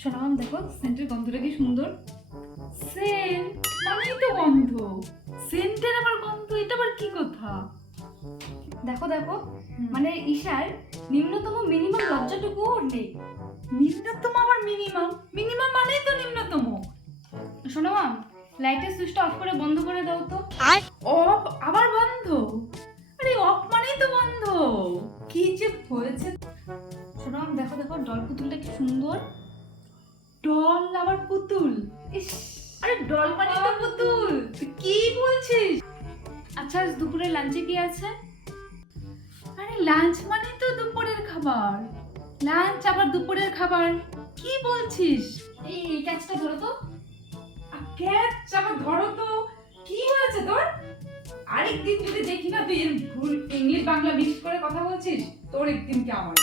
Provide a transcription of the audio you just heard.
সোনামাম দেখো সেন্টের গন্ধটা কি সুন্দর। সেন্ট মানেই তো গন্ধ, সেন্টের আবার গন্ধ, এটা আবার কি কথা? দেখো দেখো মানে ঈশার নিম্নতম মিনিমাম লজ্জাটুকু ওর নেই। নিম্নতম আবার মিনিমাম, মিনিমাম মানেই তো নিম্নতম। সোনামাম লাইটের সুইচটা অফ করে বন্ধ করে দাও তো। অফ আবার বন্ধ? আরে অফ মানেই তো বন্ধ, কি যে হয়েছে। সোনামাম দেখো দেখো ডল পুতুলটা কি সুন্দর। ডল আবার পুতুল? ইস, আরে ডল মানেই তো পুতুল, তুই কি বলছিস? আচ্ছা আজ দুপুরে লাঞ্চে কি আছে? আরে লাঞ্চ মানেই তো দুপুরের খাবার, লাঞ্চ আবার দুপুরের খাবার, কি বলছিস? এই ক্যাচটা ধরো তো। ক্যাচ আবার ধরো তো, কি হয়েছে তোর? আরেকদিন যদি দেখি না তুই ভুল ইংলিশ বাংলা মিক্স করে কথা বলছিস, তোর একদিন কি আমার